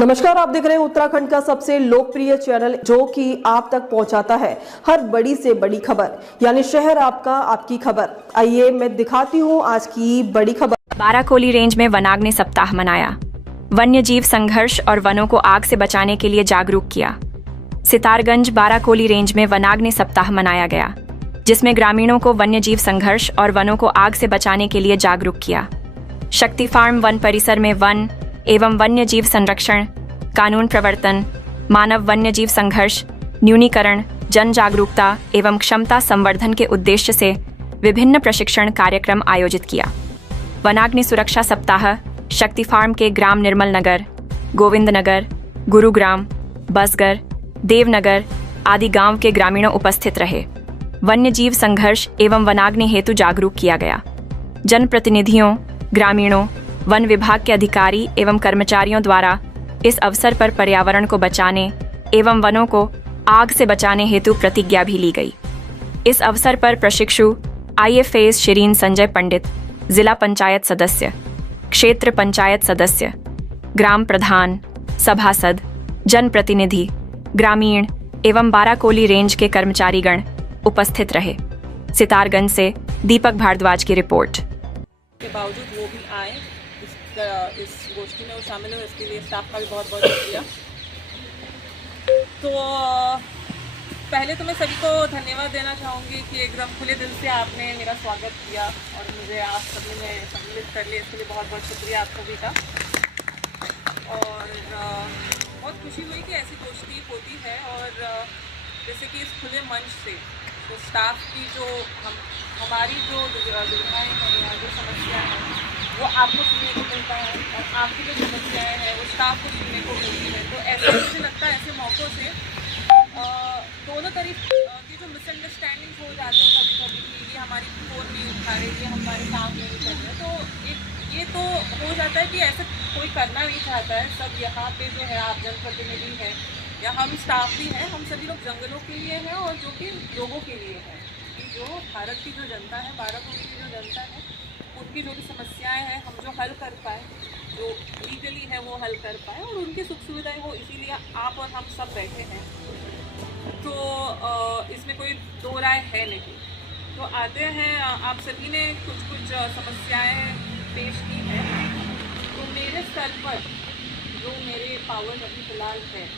नमस्कार, आप देख रहे हैं उत्तराखंड का सबसे लोकप्रिय चैनल जो कि आप तक पहुंचाता है हर बड़ी से बड़ी खबर, यानी शहर आपका आपकी खबर। आइए मैं दिखाती हूं आज की बड़ी खबर। बाराकोली रेंज में वनाग्नि सप्ताह मनाया। वन्य जीव संघर्ष और वनों को आग से बचाने के लिए जागरूक किया। सितारगंज बाराकोली रेंज में वनाग्नि सप्ताह मनाया गया, जिसमें ग्रामीणों को वन्य जीव संघर्ष और वनों को आग से बचाने के लिए जागरूक किया। शक्ति फार्म वन परिसर में वन एवं वन्य जीव संरक्षण, कानून प्रवर्तन, मानव वन्य जीव संघर्ष न्यूनीकरण, जन जागरूकता एवं क्षमता संवर्धन के उद्देश्य से विभिन्न प्रशिक्षण कार्यक्रम आयोजित किया। वनाग्नि सुरक्षा सप्ताह शक्ति फार्म के ग्राम निर्मल नगर, गोविंद नगर, गुरुग्राम, बसगर, देवनगर आदि गांव के ग्रामीणों उपस्थित रहे। वन्य जीव संघर्ष एवं वनाग्नि हेतु जागरूक किया गया। जनप्रतिनिधियों, ग्रामीणों, वन विभाग के अधिकारी एवं कर्मचारियों द्वारा इस अवसर पर पर्यावरण को बचाने एवं वनों को आग से बचाने हेतु प्रतिज्ञा भी ली गई। इस अवसर पर प्रशिक्षु IFAS शिरीन संजय पंडित, जिला पंचायत सदस्य, क्षेत्र पंचायत सदस्य, ग्राम प्रधान, सभासद, जनप्रतिनिधि, ग्रामीण एवं बाराकोली रेंज के कर्मचारीगण उपस्थित रहे। सितारगंज से दीपक भारद्वाज की रिपोर्ट। के बावजूद वो भी आए इस गोष्ठी में वो शामिल हुए, इसके लिए स्टाफ का भी बहुत बहुत शुक्रिया। तो पहले तो मैं सभी को धन्यवाद देना चाहूँगी कि एकदम खुले दिल से आपने मेरा स्वागत किया और मुझे आप सभी ने सम्मिलित कर लिया, इसके लिए बहुत बहुत शुक्रिया आप सभी का। और बहुत खुशी हुई कि ऐसी गोष्ठी होती है और जैसे कि इस खुले मंच से तो स्टाफ की जो हमारी जो दुविधाएँ हैं या जो समस्या है वो आपको सुनने को मिलता है और आपकी जो समस्याएं हैं वो स्टाफ को सुनने को मिलती है। तो ऐसे मुझे लगता है ऐसे मौक़ों से दोनों तरफ की जो मिसअंडरस्टैंडिंग हो जाते हैं कभी कभी कि ये हमारी फ़ोन नहीं उठा रही, ये हमारे काम नहीं कर रहे, तो ये तो हो जाता है कि ऐसा कोई करना नहीं चाहता है। सब यहाँ पे जो है आप जनप्रतिनिधि हैं या हम स्टाफ भी हैं, हम सभी लोग जंगलों के लिए हैं और जो कि लोगों के लिए है कि जो भारत की जो जनता है, बाराकोली की जो जनता है, उनकी जो भी समस्याएं हैं हम जो हल कर पाए, जो लीगली है वो हल कर पाए और उनकी सुख सुविधाएं हो, इसीलिए आप और हम सब बैठे हैं। तो इसमें कोई दो राय है नहीं। तो आते हैं, आप सभी ने कुछ कुछ समस्याएं पेश की हैं, तो मेरे स्तर पर जो मेरे पावर अभी फ़िलहाल है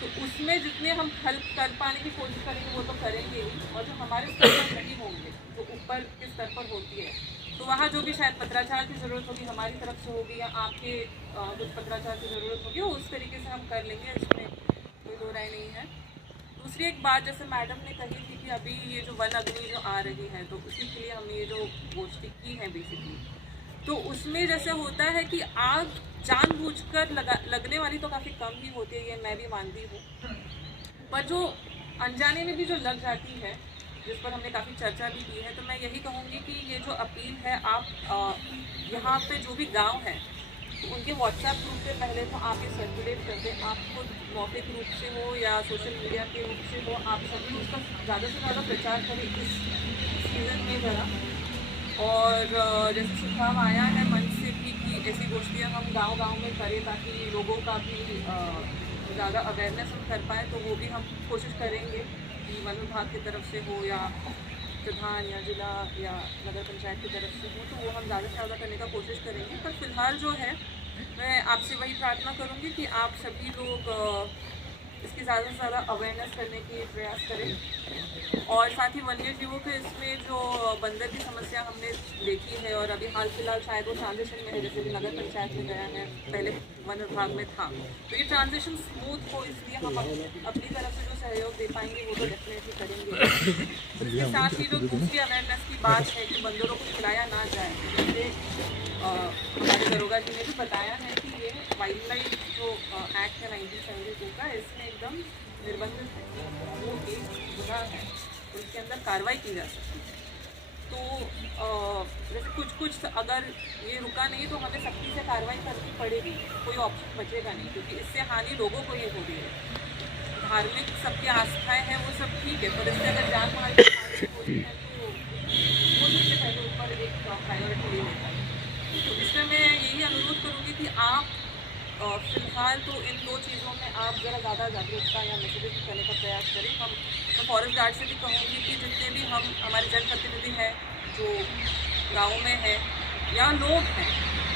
तो उसमें जितने हम हेल्प कर पाने की कोशिश करेंगे वो तो करेंगे ही, और जो हमारे स्तर पर नहीं होंगे जो ऊपर के स्तर पर होती है तो वहाँ जो भी शायद पत्राचार की ज़रूरत होगी हमारी तरफ से होगी या आपके कुछ पत्राचार की ज़रूरत होगी, उस तरीके से हम कर लेंगे, इसमें कोई दो राय नहीं है। दूसरी एक बात जैसे मैडम ने कही थी कि अभी ये जो वन अग्नि जो आ रही है तो उसी के लिए हमने ये जो गोष्ठी की है बेसिकली, तो उसमें जैसे होता है कि आग जानबूझकर लगने वाली तो काफ़ी कम ही होती है, ये मैं भी मानती हूँ, पर जो अनजाने में भी जो लग जाती है जिस पर हमने काफ़ी चर्चा भी की है, तो मैं यही कहूँगी कि ये जो अपील है आप यहाँ पे जो भी गांव हैं तो उनके व्हाट्सएप ग्रुप पे पहले तो आप ये सर्कुलेट कर दें, आप खुद मौखिक रूप से हो या सोशल मीडिया के रूप से हो, आप सभी उसका ज़्यादा से ज़्यादा प्रचार करें इस सीज़न में ज़रा। और जैसे सुझाव आया है मन से भी कि ऐसी गोष्ठियाँ हम गांव-गांव में करें ताकि लोगों का भी ज़्यादा अवेयरनेस हम कर पाएँ, तो वो भी हम कोशिश करेंगे कि वन विभाग की तरफ से हो या प्रधान या जिला या नगर पंचायत की तरफ से हो, तो वो हम ज़्यादा से ज़्यादा करने का कोशिश करेंगे। पर फिलहाल जो है मैं आपसे वही प्रार्थना करूँगी कि आप सभी लोग इसकी ज़्यादा से ज़्यादा अवेयरनेस करने की प्रयास करें और साथ ही वन्य जीवों के इसमें जो बंदर की समस्या हमने देखी है और अभी हाल फिलहाल शायद वो ट्रांजिशन में है, जैसे कि नगर पंचायत में गया है, पहले वन विभाग में था, तो ये ट्रांजिशन स्मूथ हो इसलिए हम अपनी तरफ से जो सहयोग दे पाएंगे वो तो डेफिनेटली करेंगे। इसके साथ ही जो दूसरी अवेयरनेस की बात है कि बंदरों को खिलाया ना जाए, जैसे हमारे दरोगा जी ने भी बताया है कि ये वाइल्ड लाइफ जो एक्ट है 1972 का, इसमें एकदम निर्बंधित है, वो एक गुनाह है, उसके अंदर कार्रवाई की जा सकती है। तो जैसे कुछ अगर ये रुका नहीं तो हमें सख्ती से कार्रवाई करनी पड़ेगी, कोई ऑप्शन बचेगा नहीं, क्योंकि इससे हानि लोगों को ही हो रही है। धार्मिक सबकी आस्थाएं हैं वो सब ठीक है, पर इससे अगर जान माल की हानि हो रही है तो वो सबसे पहले ऊपर एक प्रायोरिटी ले लेता है। तो इसमें मैं यही अनुरोध करूँगी कि आप फिलहाल तो इन 2 चीज़ों में आप ज़रा ज़्यादा जागरूकता या मैसेजेस करने का प्रयास करें। मैं फॉरेस्ट गार्ड से भी कहूँगी कि जितने भी हमारे जनप्रतिनिधि हैं जो गाँव में हैं या लोग हैं,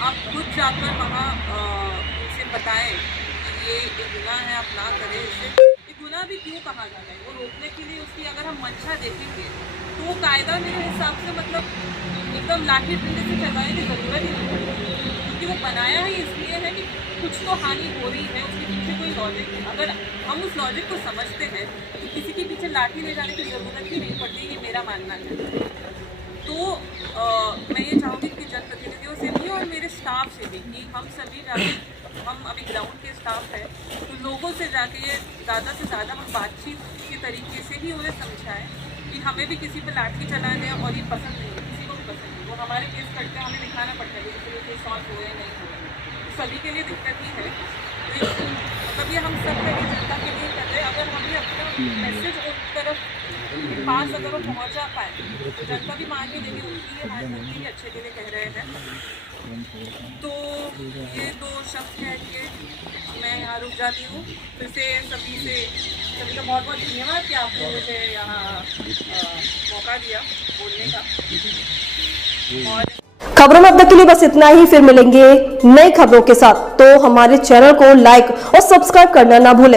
आप खुद जाकर वहाँ उनसे बताएं कि ये एक गुनाह है, आप ना करें इसे। ये गुनाह भी क्यों कहा जाता है, वो रोकने के लिए उसकी अगर हम मंशा देखेंगे तो वो कायदा मेरे हिसाब से मतलब एकदम लाठी डंडे से चलाने की ज़रूरत ही नहीं है, क्योंकि वो बनाया ही इसलिए है कि कुछ तो हानि हो रही है, उसके पीछे कोई लॉजिक है। अगर हम उस लॉजिक को समझते हैं तो किसी के पीछे लाठी ले जाने की ज़रूरत ही नहीं पड़ती, ये मेरा मानना है। तो मैं ये चाहूँगी कि जनप्रतिनिधियों से भी और मेरे स्टाफ से भी कि हम सभी जाके, हम अभी ग्राउंड के स्टाफ है तो लोगों से जाके ये ज़्यादा से ज़्यादा हम बातचीत के तरीके से ही उन्हें समझाएं कि हमें भी किसी पर लाठी चलाने और ये पसंद नहीं है, किसी को भी पसंद नहीं। वो हमारे केस करते हैं, हमें दिखाना पड़ता है कि केस सॉल्व हुए नहीं हुए, सभी के लिए दिक्कत ही है। तो मतलब ये हम सब के लिए, जनता के लिए कर रहे हैं। अगर हमें अपना मैसेज उस तरफ पास अगर वो पहुँचा पाए तो जनता भी मान ही लेगी, उनके लिए मान उनके ही अच्छे के लिए कह रहे हैं। तो ये 2 शब्द कह के मैं यहाँ रुक जाती हूँ। फिर से सभी का बहुत बहुत धन्यवाद कि आपने मुझे यहाँ मौका दिया बोलने का। और खबरों में अब तक के लिए बस इतना ही। फिर मिलेंगे नई खबरों के साथ, तो हमारे चैनल को लाइक और सब्सक्राइब करना ना भूलें।